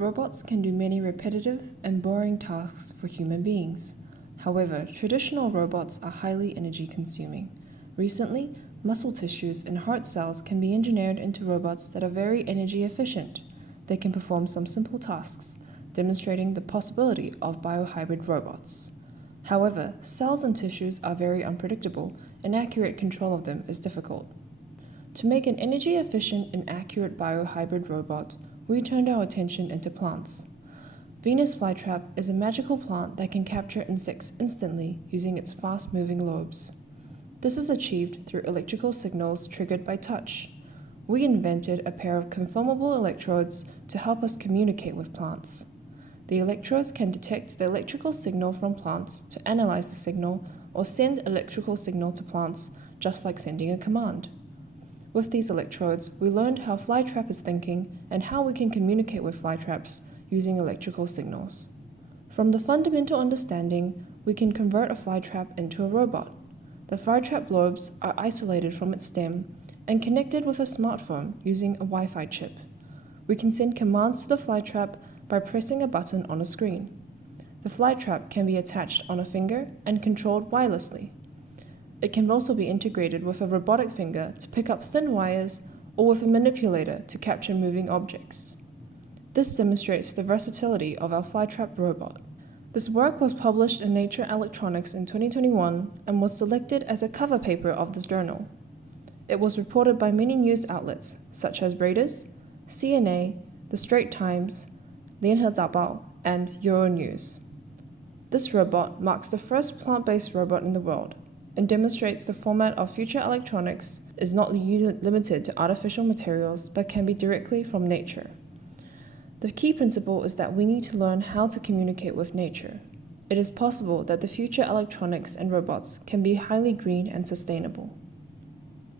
Robots can do many repetitive and boring tasks for human beings. However, traditional robots are highly energy consuming. Recently, muscle tissues and heart cells can be engineered into robots that are very energy efficient. They can perform some simple tasks, demonstrating the possibility of biohybrid robots. However, cells and tissues are very unpredictable, and accurate control of them is difficult. To make an energy-efficient and accurate biohybrid robot, we turned our attention into plants. Venus flytrap is a magical plant that can capture insects instantly using its fast-moving lobes. This is achieved through electrical signals triggered by touch. We invented a pair of conformable electrodes to help us communicate with plants. The electrodes can detect the electrical signal from plants to analyze the signal or send electrical signal to plants, just like sending a command. With these electrodes, we learned how flytrap is thinking and how we can communicate with flytraps using electrical signals. From the fundamental understanding, we can convert a flytrap into a robot. The flytrap lobes are isolated from its stem and connected with a smartphone using a Wi-Fi chip. We can send commands to the flytrap by pressing a button on a screen. The flytrap can be attached on a finger and controlled wirelessly. It can also be integrated with a robotic finger to pick up thin wires or with a manipulator to capture moving objects. This demonstrates the versatility of our flytrap robot. This work was published in Nature Electronics in 2021 and was selected as a cover paper of this journal. It was reported by many news outlets such as Reuters, CNA, The Straits Times, 联合早报, and Euronews. This robot marks the first plant-based robot in the world and demonstrates the format of future electronics is not limited to artificial materials but can be directly from nature. The key principle is that we need to learn how to communicate with nature. It is possible that the future electronics and robots can be highly green and sustainable.